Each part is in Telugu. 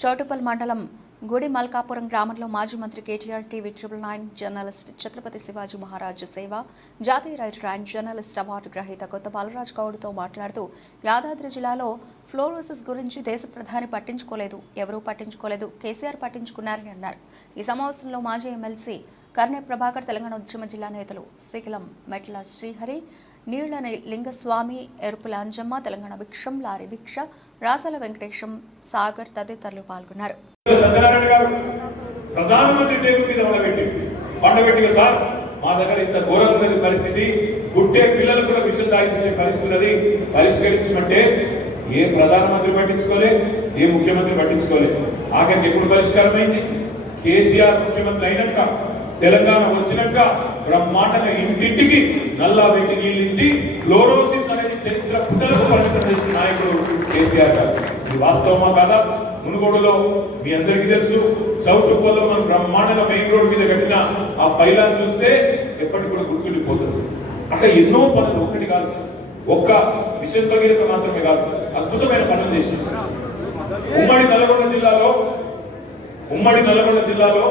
చౌటుపల్ మండలం గుడి మల్కాపురం గ్రామంలో మాజీ మంత్రి KTR TV triple nine journalist Chhatrapati Shivaji Maharaj సేవ జాతీయ రైటర్ అండ్ జర్నలిస్ట్ అవార్డు గ్రహీత కొత్త బాలరాజ్ గౌడ్తో మాట్లాడుతూ యాదాద్రి జిల్లాలో ఫ్లోరోసిస్ గురించి దేశ ప్రధాని పట్టించుకోలేదు ఎవరూ పట్టించుకోలేదు కేసీఆర్ పట్టించుకున్నారని అన్నారు. ఈ సమావేశంలో మాజీ ఎమ్మెల్సీ కర్ణె ప్రభాకర్ తెలంగాణ ఉద్యమ జిల్లా నేతలు శిఖలం మెట్ల శ్రీహరి నీళ్ళ లింగస్వామి ఎరుపుల అంజమ్మ తెలంగాణ భిక్షం లారీ భిక్ష రాసల వెంకటేశం సాగర్ తదితరులు పాల్గొన్నారు. ప్రధానమంత్రి టేబుల్ మీద ఉండబెట్టి సార్ మా దగ్గర ఇంత ఘోరంగా పరిస్థితి పుట్టే పిల్లలు కూడా విషయం దాగించే పరిస్థితి ఉన్నది. పరిష్కరించమంటే ఏ ప్రధానమంత్రి పట్టించుకోలే ఏ ముఖ్యమంత్రి పట్టించుకోలే. ఆఖరికి ఎప్పుడు పరిష్కారమైంది? కేసీఆర్ ముఖ్యమంత్రి అయినాక. తెలంగాణ వచ్చినాక బ్రహ్మాండంగా ఇంటింటికి నల్లా వెండి నీళ్ళు ఇచ్చి ఫ్లోరోసిస్ అనేది చరిత్ర పుట్టలకు పరిమితం చేసిన నాయకుడు కేసీఆర్ గారు. ఇది వాస్తవమా కాదా? మునుగోడులో మీ అందరికీ తెలుసు సౌత్ ఉప్పల్లో మనం బ్రహ్మాండంగా మెయిన్ రోడ్ మీద కట్టిన ఆ పైలాన్ చూస్తే ఎప్పటికి కూడా గుర్తుండిపోతుంది. అట్లా ఎన్నో పనులు ఒకటి కాదు ఒక్క విషయం తగిలిక మాత్రమే కాదు అద్భుతమైన పనులు చేసింది. ఉమ్మడి నల్గొండ జిల్లాలో ఉమ్మడి నల్గొండ జిల్లాలో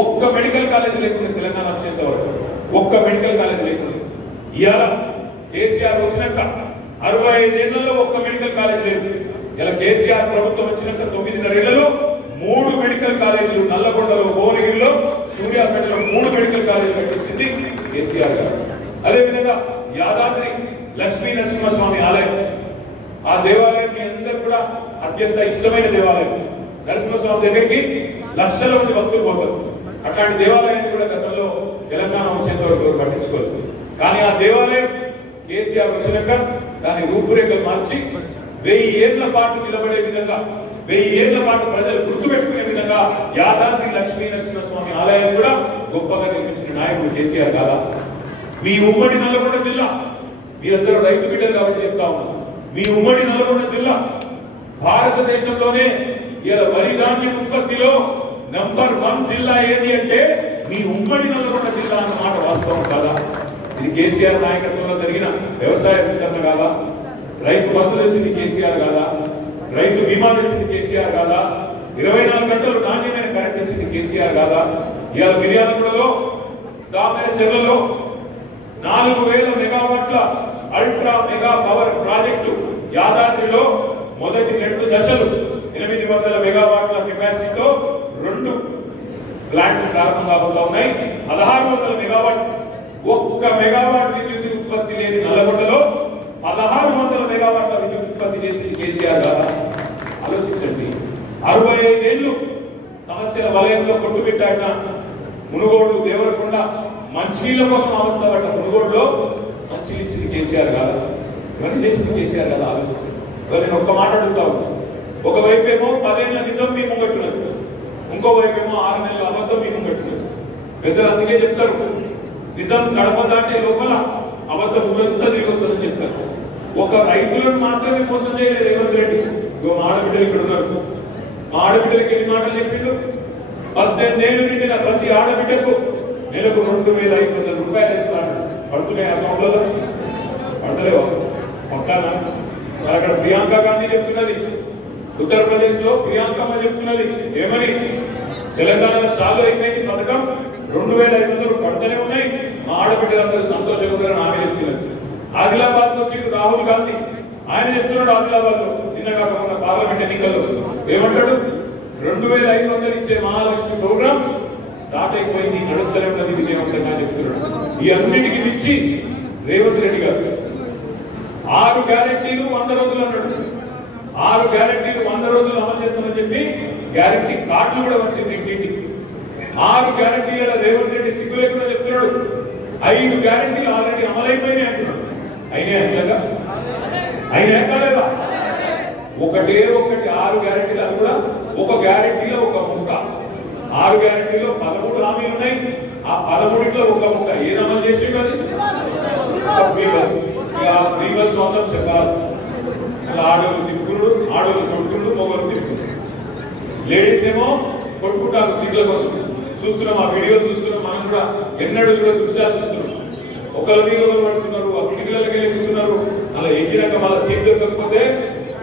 ఒక్క మెడికల్ కాలేజ్ లేకుండా తెలంగాణ వచ్చేంత వరకు ఒక్క మెడికల్ కాలేజ్ లేకుండా. ఇవాళ కేసీఆర్ వచ్చినాక అరవై ఐదేళ్ళలో ఒక్క మెడికల్ కాలేజ్ లేదు. ఇలా కేసీఆర్ ప్రభుత్వం వచ్చినాక తొమ్మిదిన్నరేళ్ళలో మూడు మెడికల్ కాలేజీలు నల్లగొండలో భువనగిరిలో సూర్యాపేటలో మూడు మెడికల్ కాలేజీలు కట్టించింది కేసీఆర్ గారు. అదేవిధంగా యాదాద్రి లక్ష్మీ నరసింహస్వామి ఆలయం. ఆ దేవాలయం మీ అందరు కూడా అత్యంత ఇష్టమైన దేవాలయం. నరసింహస్వామి దగ్గరికి లక్షల మంది భక్తులు పోతారు. అట్లాంటి దేవాలయాన్ని కూడా గతంలో తెలంగాణ వచ్చేంత వరకు పట్టించుకోవచ్చు కానీ ఆ దేవాలయం కేసీఆర్ వచ్చినాక దాని రూపురేఖలు మార్చి వెయ్యి ఏళ్ళ పాటు నిలబడే విధంగా వెయ్యి ఏళ్ళ పాటు ప్రజలు గుర్తుపెట్టుకునే విధంగా యాదాద్రి లక్ష్మీ నరసింహస్వామి ఆలయం కూడా గొప్పగా నిర్మించిన నాయకుడు కేసీఆర్ కాదా? మీ ఉమ్మడి నల్గొండ జిల్లా మీరందరూ రైతు బిడ్డలు కాబట్టి చెప్తా ఉన్నారు మీ ఉమ్మడి నల్గొండ జిల్లా భారతదేశంలోనే ఇలా వరి ధాన్యం ఉత్పత్తిలో నంబర్ వన్ జిల్లా ఏది అంటే మీ ఉమ్మడి నల్గొండ జిల్లా అన్నమాట వాస్తవం కాదా? ఇది కేసీఆర్ నాయకత్వంలో జరిగిన వ్యవసాయ విస్తరణ కాదా? రైతు బంధు తెచ్చింది కేసీఆర్ కాదా? రైతు బీమా తెచ్చింది కేసీఆర్ కాదా? ఇరవై నాలుగు గంటలు నాణ్యమైన కరెంట్ ఇచ్చింది కేసీఆర్ కాదా? ఇవాళ మిర్యాలగూడలో దామయ చెర్లలో నాలుగు వేల మెగావాట్ల అల్ట్రా మెగా పవర్ ప్రాజెక్టు యాదాద్రిలో మొదటి రెండు దశలు ఎనిమిది వందల మెగావాట్ల కెపాసిటీతో రెండు ప్లాంట్లు ప్రారంభం కాబోతా ఉన్నాయి. పదహారు వందల మెగావాట్ ఒక్క మెగావాట్ విద్యుత్ ఉత్పత్తి లేని నల్లగొండలో పదహారు వందల మెగావాట్ల విద్యుత్ ఉత్పత్తి చేసింది కేసీఆర్ గారు. ఆలోచించండి. అరవై ఐదేళ్ళు సమస్యల వలయంలో కొట్టుబెట్టాక మునుగోడు దేవరకొండ మంచినీళ్ళ కోసం అవస్థ మునుగోడులో మంచినీళ్ళు ఇచ్చింది కేసీఆర్ గారు. ఇవన్నీ చేసింది కేసీఆర్ కదా ఆలోచించండి. నేను ఒక్క మాట అడుగుతా ఉంటాను ఒకవైపు ఏమో పదేళ్ళ నిజం మీ ముంగట్టున్నది. ఇంకోవైపు ఏమో ఆరు నెలల అబద్ధం మీ ముంగట్టున్నది పెద్దలు అందుకే చెప్తారు. నిజం గడప దాటే లోపల అబద్ధం ఊరంతా తిరిగి వస్తుందని చెప్తారు. ఒక రైతులను మాత్రమే మోసం చేయలేదు రేవంత్ రెడ్డి. ఇగో మా ఆడబిడ్డలు ఇక్కడ ఉన్నారు. మా ఆడబిడ్డలకి ఎన్ని మాటలు చెప్పిండు? పద్దెనిమిది నిండిన ప్రతి ఆడబిడ్డకు నెలకు రెండు వేల ఐదు వందల రూపాయలు ఇస్తాను పడుతున్నాయి అకౌంట్లలో? పడతలేవా? పక్కన అక్కడ ప్రియాంక గాంధీ చెప్తున్నది. ఉత్తరప్రదేశ్లో ప్రియాంకమ్మ చెప్తున్నది ఏమని? తెలంగాణలో చాలు అయిపోయింది పథకం. రెండు వేల ఐదు వందలు పడుతూనే ఉన్నాయి. మా ఆడబిడ్డలందరూ సంతోషంగా ఉన్నారని ఆమె చెప్తున్నది. ఆదిలాబాద్లో వచ్చిండు రాహుల్ గాంధీ. ఆయన చెప్తున్నాడు ఆదిలాబాద్లో నిన్న కాకుండా పార్లమెంట్ ఎన్నికల్లో. ఏమంటాడు? రెండు వేల ఐదు వందలు ఇచ్చే మహాలక్ష్మి ప్రోగ్రామ్ స్టార్ట్ అయిపోయింది నడుస్తూనే ఉన్నది విజయవంతంగా చెప్తున్నాడు. ఈ అన్నిటికి మించి రేవంత్ రెడ్డి గారు. ఆరు గ్యారెంటీలు వంద రోజులు అన్నాడు. ఆరు గ్యారెంటీలు వంద రోజులు అమలు చేస్తామని చెప్పి గ్యారెంటీ కార్డులు కూడా వచ్చింది ఇంటింటికి ఆరు గ్యారెంటీ రేవంత్ రెడ్డి సిగ్గు లేకుండా చెప్తున్నాడు. ఐదు గ్యారెంటీలు ఆల్రెడీ అమలైపోయినాయి అంటున్నాడు. అయినా నిజంగా? అయినా కాలేదా? ఒకటే ఒకటి ఆరు గ్యారెంటీలు అది కూడా ఒక గ్యారెంటీలో ఒక ముక్క. ఆరు గ్యారెంటీలో పదమూడు హామీలు ఉన్నాయి. ఆ పదమూడిట్లో ఒక ముక్క. ఏది అమలు చేసిండు అది ఫ్రీ బస్. ఇక ఫ్రీ బస్ మొత్తం చెప్పాలి. ఆడోళ్ళు ఆడవాళ్ళు కొట్టుకుంటూ మొగలు తిరుగుతుంది లేడీస్ ఏమో కొట్టుకుంటారు సీట్ల కోసం. చూస్తున్నాం ఆ వీడియో చూస్తున్నాం మనం కూడా ఎన్నడూ కూడా దృశ్యాలు చూస్తున్నాం. ఒకళ్ళ మీద ఒకరు పడుతున్నారు ఆ కిటికీలకి వెళ్ళి కూర్చున్నారు. అలా ఎక్కినాక మళ్ళీ సీట్ దొరకకపోతే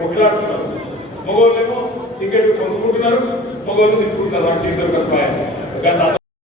కొట్లాడుతున్నారు. మగవాళ్ళేమో టికెట్ కొనుక్కుంటున్నారు మగవాళ్ళు తిప్పుకుంటారు వాడు సీట్ దొరకకపోయా